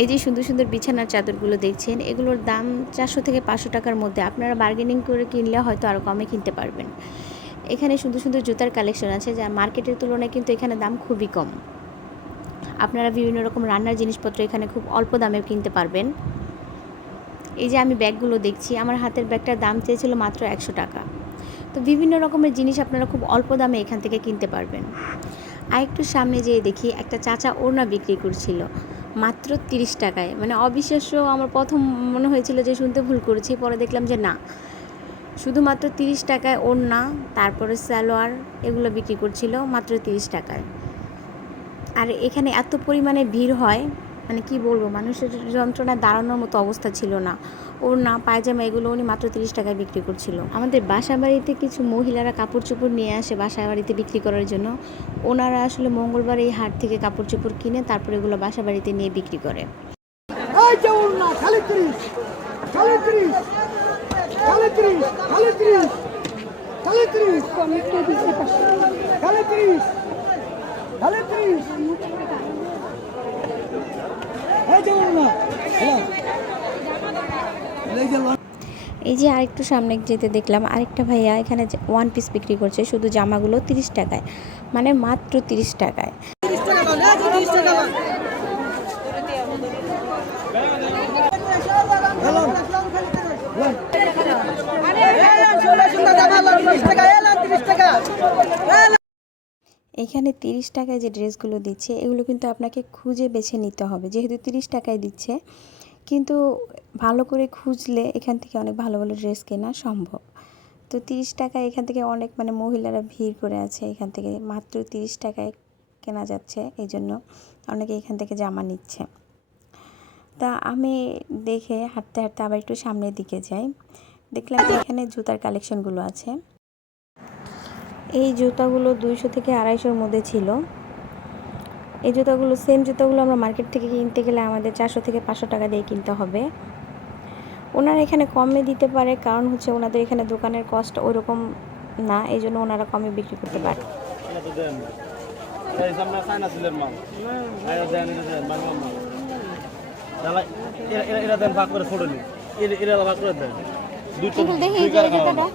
এই যে সুন্দর সুন্দর বিছানার চাদরগুলো দেখছেন, এগুলোর দাম চারশো থেকে পাঁচশো টাকার মধ্যে। আপনারা বার্গেনিং করে কিনলে হয়তো আরও কমে কিনতে পারবেন। এখানে সুন্দর সুন্দর জুতার কালেকশন আছে, যা মার্কেটের তুলনায় কিন্তু এখানে দাম খুবই কম। আপনারা বিভিন্ন রকম রান্নার জিনিসপত্র এখানে খুব অল্প দামে কিনতে পারবেন। এই যে আমি ব্যাগগুলো দেখছি, আমার হাতের ব্যাগটার দাম চেয়েছিল মাত্র একশো টাকা। তো বিভিন্ন রকমের জিনিস আপনারা খুব অল্প দামে এখান থেকে কিনতে পারবেন। আর একটু সামনে যেয়ে দেখি, একটা চাচা ওড়না বিক্রি করছিল। মাত্র তিরিশ টাকায়। মানে অবিশ্বাস্য আমার প্রথম মনে হয়েছিল যে শুনতে ভুল করেছি, পরে দেখলাম যে না। শুধুমাত্র তিরিশ টাকায় ওড়না, তারপরে সালোয়ার এগুলো বিক্রি করছিল মাত্র তিরিশ টাকায়। আর এখানে এত পরিমাণে ভিড় হয় মানে কি বলব, মানুষের যন্ত্রণায় দাঁড়ানোর মতো অবস্থা ছিল না। ওর না পায়জামা এগুলো উনি মাত্র তিরিশ টাকায় বিক্রি করছিল। আমাদের বাসা বাড়িতে কিছু মহিলারা কাপড় চোপড় নিয়ে আসে বাসা বাড়িতে বিক্রি করার জন্য। ওনারা আসলে মঙ্গলবার এই হাট থেকে কাপড় চোপড় কিনে তারপরে এগুলো বাসা বাড়িতে নিয়ে বিক্রি করে যে উন্না খালি ত্রিশ খালি ত্রিশ খালি ত্রিশ খালি ত্রিশ খালি ত্রিশ খালি ত্রিশ খালি ত্রিশ এই যে উন্না এই যে লন- এই যে আরেকটু সামনে যেতে দেখলাম, আরেকটা ভাইয়া এখানে ওয়ান পিস বিক্রি করছে, শুধু জামাগুলো তিরিশ টাকায় মানে মাত্র তিরিশ টাকায়। এখানে তিরিশ টাকায় যে ড্রেসগুলো দিচ্ছে, এগুলো কিন্তু আপনাকে খুঁজে বেছে নিতে হবে, যেহেতু তিরিশ টাকায় দিচ্ছে কিন্তু ভালো করে খুঁজলে এখান থেকে অনেক ভালো ভালো ড্রেস কেনা সম্ভব। তো তিরিশ টাকায় এখান থেকে অনেক মানে মহিলারা ভিড় করে আছে, এখান থেকে মাত্র তিরিশ টাকায় কেনা যাচ্ছে এই জন্য অনেকে এখান থেকে জামা নিচ্ছে। তা আমি দেখে হাঁটতে হাঁটতে আবার একটু সামনের দিকে যাই। দেখলাম এখানে জুতার কালেকশনগুলো আছে। এই জুতাগুলো দুইশো থেকে আড়াইশোর মধ্যে ছিল। এই জুতাগুলো সেম জুতাগুলো আমরা মার্কেট থেকে কিনতে গেলে আমাদের চারশো থেকে পাঁচশো টাকা দিয়ে কিনতে হবে। ওনারা এখানে কমে দিতে পারে কারণ হচ্ছে ওনাদের এখানে দোকানের কস্ট ওইরকম না এই জন্য ওনারা কমে বিক্রি করতে পারে। এটা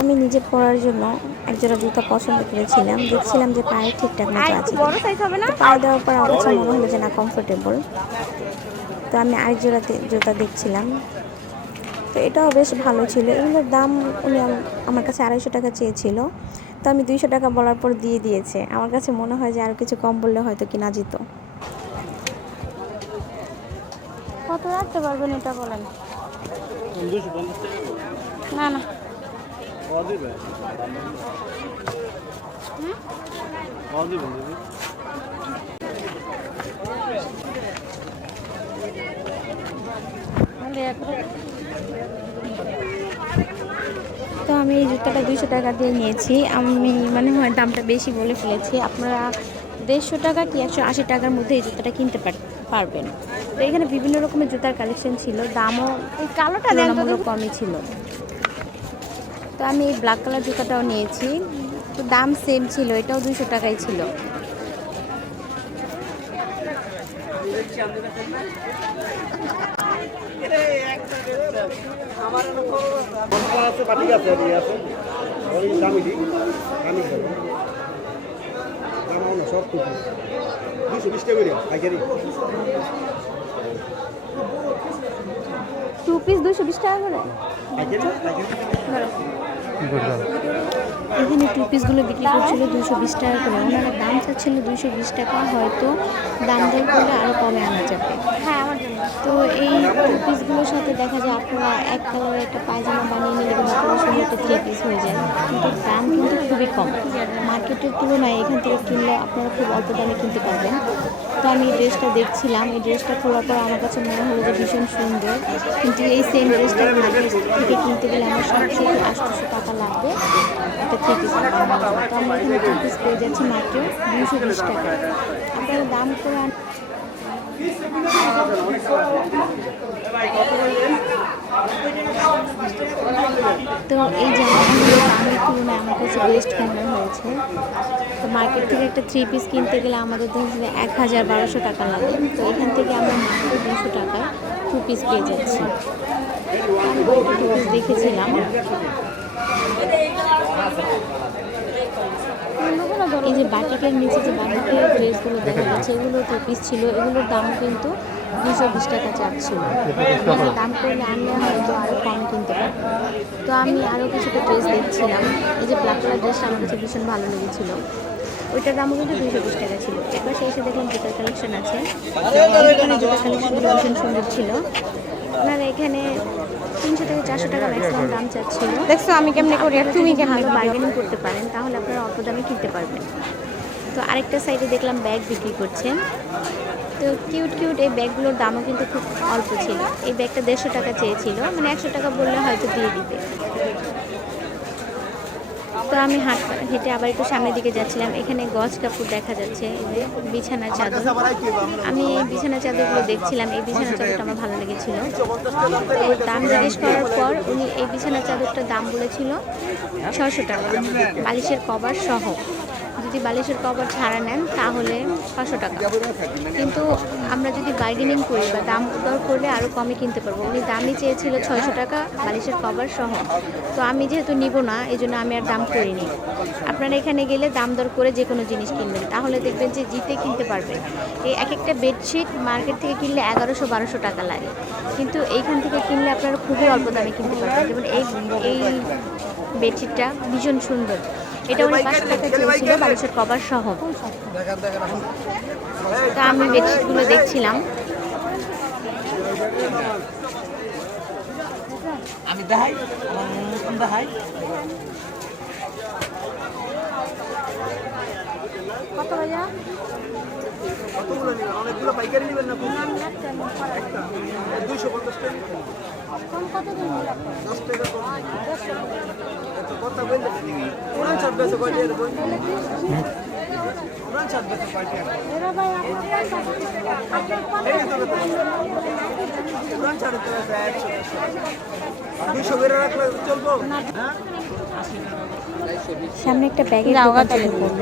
আমি নিজে পরার জন্য একজোড়া জুতা পছন্দ করেছিলাম। দেখছিলাম যে পায়ে ঠিকঠাক মতো আছে পায়ে দেওয়ার পর আমার কাছে মনে হলো যে না কমফোর্টেবল তো আমি আরেক জোড়া জুতা দেখছিলাম। তো এটাও বেশ ভালো ছিল। এগুলোর দাম উনি আমার কাছে আড়াইশো টাকা চেয়েছিল। তো আমি দুইশো টাকা বলার পর দিয়ে দিয়েছে। আমার কাছে মনে হয় যে আরও কিছু কম বললে হয়তো কিনা যেত। কত রাখতে পারবেন এটা বলেন? না না খাওয়া দিবে খাওয়া দিবে দিদি তো আমি এই জুতাটা দুইশো টাকা দিয়ে নিয়েছি। আমি মানে হয় দামটা বেশি বলে ফেলেছি। আপনারা দেড়শো টাকা কি একশো আশি টাকার মধ্যে এই জুতাটা কিনতে পার- পারবেন। তো এখানে বিভিন্ন রকমের জুতার কালেকশন ছিল। দামও এই কালোটা কমই ছিল। তো আমি এই ব্ল্যাক কালার জুতাটাও নিয়েছি। তো দাম সেম ছিল এটাও দুইশো টাকাই ছিল। সব টুকু দুশো বিশ টাকা করে? এখানে টু পিসগুলো বিক্রি করছিল দুশো বিশ টাকা করে। ওনারা দাম চাচ্ছিল দুশো বিশ টাকা হয়তো দাম দর করলে আরও কমে আনা যাবে। হ্যাঁ তো এই টু পিসগুলোর সাথে দেখা যায় আপনারা এক কালারের একটা পায়জামা বানিয়ে নিলে কিন্তু আপনার শুধু একটা থ্রি পিস হয়ে যায়। কিন্তু দাম কিন্তু খুবই কম। মার্কেটের তুলনায় এখান থেকে কিনলে আপনারা খুব অল্প দামে কিনতে পারবেন। তো আমি এই ড্রেসটা দেখছিলাম। এই ড্রেসটা খোলার পর আমার কাছে মনে হলো যে ভীষণ সুন্দর। কিন্তু এই সেম ড্রেসটা মার্কেট থেকে কিনতে গেলে আমার থেকে আটশোশো টাকা লাগবে। একটা থ্রি পিস তো এখানে থ্রি পিস পেয়ে যাচ্ছি মাত্র দুশো বিশ টাকা। আপনারা দাম করে তো এই জামাগুলো দামের তুলনায় আমার কাছে বেস্ট মনে হয়েছে। তো মার্কেট থেকে একটা থ্রি পিস কিনতে গেলে আমাদের ধরুন এক হাজার বারোশো টাকা লাগে। তো এখান থেকে আমরা মাত্র দুশো টাকায় টু পিস পেয়ে যাচ্ছি। আমি দেখেছিলাম। এই যে বাটিকের নিচে যে বাটিকের ড্রেসগুলো দেখা যাচ্ছে, এগুলো টু পিস ছিল, এগুলোর দাম কিন্তু দুশো বিশ টাকা চাচ্ছিল কিন্তু দাম করলে আনলে হয়তো আরও কম কিনতে পারব তো আমি আরও কিছুটা ড্রেস দেখছিলাম। এই যে ব্ল্যাক কালার ড্রেসটা আমার কাছে ভীষণ ভালো লেগেছিল। ওইটার দামও কিন্তু দুশো বিশ টাকা ছিল। এবার এসে দেখলাম জুতার কালেকশন আছে। এখানে জুতার কালেকশনগুলো ভীষণ সুন্দর ছিল। ওনারা এখানে তিনশো থেকে চারশো টাকা ম্যাক্সিমাম দাম চাচ্ছিল। দেখছ আমি কেমনে করি আর তুমি কেমন বার্গেনিং করতে পারেন তাহলে আপনারা অল্প দামে কিনতে পারবেন। তো আরেকটা সাইডে দেখলাম ব্যাগ বিক্রি করছেন। তো কিউট কিউট এই ব্যাগগুলোর দামও কিন্তু খুব অল্প ছিল। এই ব্যাগটা দেড়শো টাকা চেয়েছিল মানে একশো টাকা বললে হয়তো দিয়ে দিবে তো আমি হাট হেঁটে আবার একটু সামনের দিকে যাচ্ছিলাম। এখানে গজ কাপড় দেখা যাচ্ছে বিছানা চাদর। আমি এই বিছানার চাদরগুলো দেখছিলাম। এই বিছানার চাদরটা আমার ভালো লেগেছিল। দাম জিজ্ঞেস করার পর উনি এই বিছানার চাদরটার দাম বলেছিল ছশো টাকা। বালিশের কভার সহ। যদি বালিশের কভার ছাড়া নেন, তাহলে পাঁচশো টাকা। কিন্তু আমরা যদি বার্গেনিং করি বা দাম দর করলে আরও কমে কিনতে পারব। উনি দামই চেয়েছিল ছয়শো টাকা, বালিশের কভার সহ। তো আমি যেহেতু নিব না এই জন্য আমি আর দাম করিনি। আপনারা এখানে গেলে দাম দর করে যে কোনো জিনিস কিনবেন। তাহলে দেখবেন যে জিতে কিনতে পারবেন এই এক একটা বেডশিট মার্কেট থেকে কিনলে এগারোশো, বারোশো টাকা লাগে। কিন্তু এইখান থেকে কিনলে আপনারা খুবই অল্প দামে কিনতে পারবেন। যেমন এই এই বেডশিটটা ভীষণ সুন্দর। এটা উনি পাঁচশো টাকা চেয়েছিল বালিশের কভার সহ। তা আমি বেডশিটগুলো দেখছিলাম। আমি দেখাই দেখাই। কত ভাইয়া? কতগুলো নেবেন? অনেকগুলো পাইকারি নেবেন না দুইশো পঞ্চাশ টাকা? কোন কত দিন দশ টাকা কম। এত কথা বলতে কোরআন ছাড় বেছে কয়টি এর বই কোরআন ছাড় বেছে কয়টি এর এরা ভাই আপনার এই তো কথা কোরআন ছাড়ে তো একশো দুইশো বেড়ে রাখলে চলবো? হ্যাঁ? সামনে একটা ব্যাগের যাও, দোকান তাহলে। পড়ল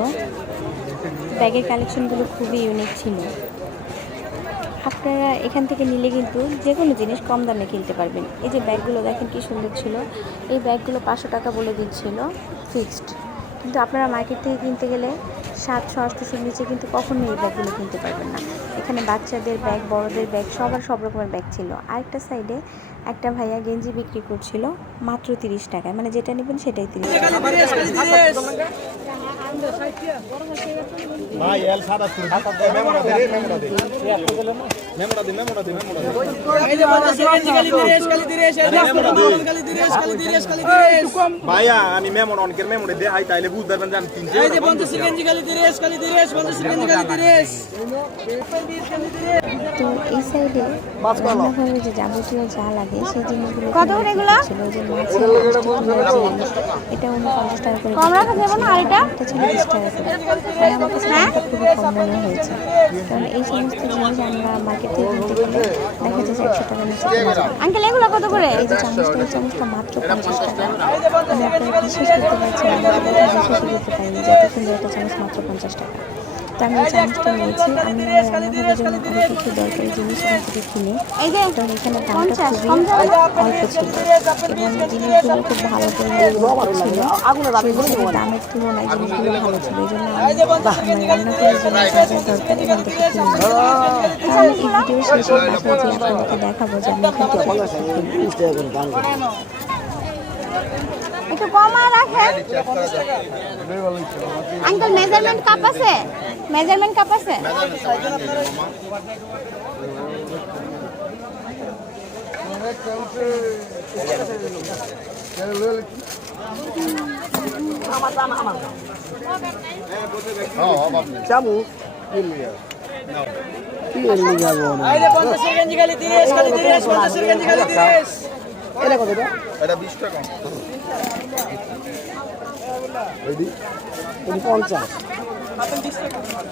ব্যাগের কালেকশনগুলো খুবই ইউনিক ছিল। আপনারা এখান থেকে নিলে কিন্তু যে কোনো জিনিস কম দামে কিনতে পারবেন। এই যে ব্যাগগুলো দেখেন কি সুন্দর ছিল। এই ব্যাগগুলো পাঁচশো টাকা বলে দিচ্ছিল ফিক্সড কিন্তু আপনারা মার্কেট থেকে কিনতে গেলে সাতশো আটশোশোর নিচে কিন্তু কখনোই এই ব্যাগগুলো কিনতে পারবেন না। এখানে বাচ্চাদের ব্যাগ, বড়দের ব্যাগ, সবার সব রকমের ব্যাগ ছিল। আরেকটা সাইডে একটা ভাইয়া গেঞ্জি বিক্রি করছিল, মাত্র তিরিশ টাকায়। মানে যেটা নেবেন সেটাই তিরিশ টাকা। ভাই এল সাদা মেমোরা দে মেমোরা দে দে দে দে ভাইয়া আমি দে হাই তাইলে পারবেন যে আমি তিনশো এই যে পঞ্চাশ তো এই সাইডে রান্নাঘরে যে যাবতীয় যা লাগে সেই জিনিসগুলো কত করে এগুলো? ছিল যে মাছের এটা উনি পঞ্চাশ টাকা। করে কম রাখা না আর এটা এটা ছিল বিশ টাকা করে। তাই আমার কাছে খুবই কম মনে হয়েছে। কারণ এই সমস্ত জিনিস আমরা মার্কেট থেকে কিনতে গেলে দেখা যাচ্ছে একশো টাকা নিচে। আঙ্কেল, এগুলো কত করে? এই যে চামচটা এই চামচটা মাত্র পঞ্চাশ টাকা। আমি আপনারা বিশ্বাস করতে পারছি না বিশ্বাসই করতে পারিনি যে এত সুন্দর একটা চামচ মাত্র পঞ্চাশ টাকা। তো আমি চামচটা নিয়েছি আমি আমার রান্নাঘরের জন্য আরও কিছু দরকারি জিনিস এখান থেকে কিনে। এই এখানে দামটা খুবই অল্প ছিল। এবং জিনিসগুলো খুব ভালো ছিল। সেই দামের তুলনায় জিনিসগুলো ভালো। ছিল এই জন্য আমি আমার রান্নাঘরের জন্য যা যা দরকার এখান থেকে কিনে নিই। এই ভিডিও শেষে বাসায় যে আপনাদেরকে দেখাবো যে আমি এখান থেকে। একটু কমায় রাখেন আঙ্কেল মেজারমেন্ট কাপ আছে? মেজারমেন্ট কাপ আছে? চামু। এটা কত এটা বিশ টাকা। পঞ্চাশ।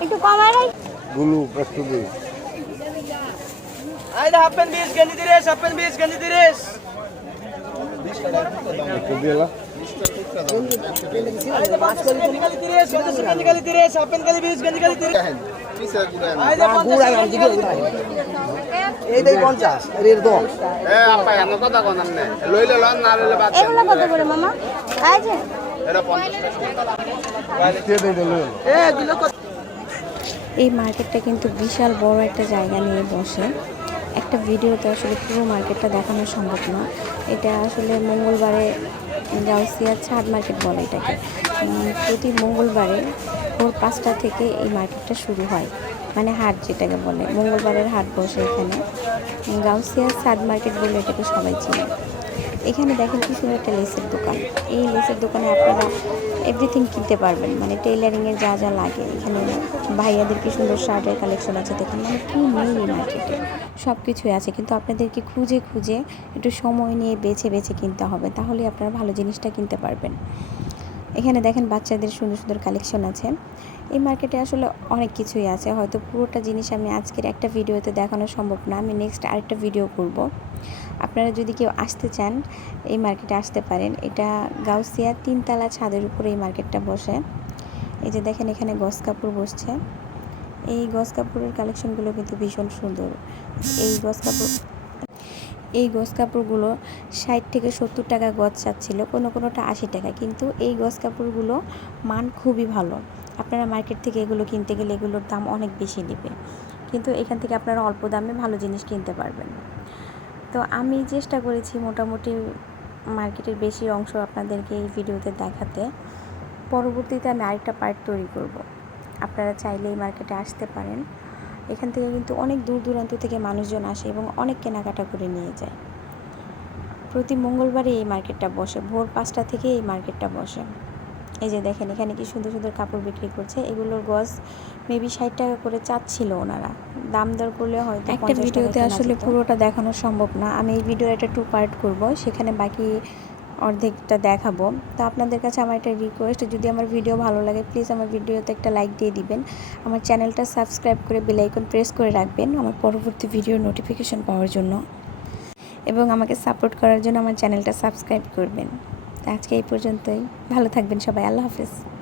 একটু কমায় রাখ গুলু একটু দে আইডা হাফেন বিশ গেঞ্জি তিরিশ হাফেন বিশ গেঞ্জি তিরিশ এইটাই পঞ্চাশ আর এর কত করে মামা? এই মার্কেটটা কিন্তু বিশাল বড় একটা জায়গা নিয়ে বসে। একটা ভিডিওতে আসলে পুরো মার্কেটটা দেখানো সম্ভব না। এটা আসলে মঙ্গলবারে গাউসিয়া ছাদ মার্কেট বলে এটাকে। প্রতি মঙ্গলবারে ভোর পাঁচটা থেকে এই মার্কেটটা শুরু হয়। মানে হাট যেটাকে বলে। মঙ্গলবারের হাট বসে এখানে। গাউসিয়া ছাদ মার্কেট বলে এটাকে সবাই চেনে। এখানে দেখেন কি সুন্দর একটা লেসের দোকান। এই লেসের দোকানে আপনারা এভরিথিং কিনতে পারবেন। মানে টেইলারিংয়ের যা যা লাগে। এখানে ভাইয়াদের কি সুন্দর শার্টের কালেকশন আছে দেখুন। মানে কি নেই মার্কেটে সব কিছুই আছে। কিন্তু আপনাদেরকে খুঁজে খুঁজে একটু সময় নিয়ে বেছে বেছে কিনতে হবে। তাহলে আপনারা ভালো জিনিসটা কিনতে পারবেন। এখানে দেখেন বাচ্চাদের সুন্দর সুন্দর কালেকশন আছে। এই মার্কেটে আসলে অনেক কিছুই আছে। হয়তো পুরোটা জিনিস আমি আজকের একটা ভিডিওতে দেখানো সম্ভব না। আমি নেক্সট আরেকটা ভিডিও করব। আপনারা যদি কেউ আসতে চান, এই মার্কেটে আসতে পারেন। এটা গাউসিয়া তিনতলা ছাদের উপরে এই মার্কেটটা বসে। এই যে দেখেন এখানে গস কাপড় বসছে। এই গস কাপড়ের কালেকশনগুলো কিন্তু ভীষণ সুন্দর। এই গস কাপড় এই গস কাপড়গুলো ষাট থেকে সত্তর টাকা গজ চাচ্ছিল, কোনো কোনোটা আশি টাকা। কিন্তু এই গস কাপড়গুলো মান খুবই ভালো। আপনারা মার্কেট থেকে এগুলো কিনতে গেলে এগুলোর দাম অনেক বেশি নেবে। কিন্তু এখান থেকে আপনারা অল্প দামে ভালো জিনিস কিনতে পারবেন। তো আমি চেষ্টা করেছি মোটামুটি মার্কেটের বেশি অংশ আপনাদেরকে এই ভিডিওতে দেখাতে। পরবর্তীতে আমি আরেকটা পার্ট তৈরি করব। আপনারা চাইলে এই মার্কেটে আসতে পারেন। এখান থেকে কিন্তু অনেক দূর দূরান্ত থেকে মানুষজন আসে এবং অনেক কেনাকাটা করে নিয়ে যায়। প্রতি মঙ্গলবারে এই মার্কেটটা বসে ভোর পাঁচটা থেকে এই মার্কেটটা বসে। এই যে দেখেন এখানে কি সুন্দর সুন্দর কাপড় বিক্রি করছে। এগুলোর গজ মেবি ষাট টাকা করে চাচ্ছিল ওনারা। দাম দর করলে হয়তো একটা ভিডিওতে আসলে পুরোটা দেখানো সম্ভব না। আমি এই ভিডিওর একটা টু পার্ট করব। সেখানে বাকি অর্ধেকটা দেখাবো। তো আপনাদের কাছে আমার একটা রিকোয়েস্ট যদি আমার ভিডিও ভালো লাগে প্লিজ আমার ভিডিওতে একটা লাইক দিয়ে দিবেন। আমার চ্যানেলটা সাবস্ক্রাইব করে বেলাইকন প্রেস করে রাখবেন আমার পরবর্তী ভিডিও নোটিফিকেশন পাওয়ার জন্য। এবং আমাকে সাপোর্ট করার জন্য আমার চ্যানেলটা সাবস্ক্রাইব করবেন। আজকে এই পর্যন্তই। ভালো থাকবেন সবাই। আল্লাহ হাফেজ।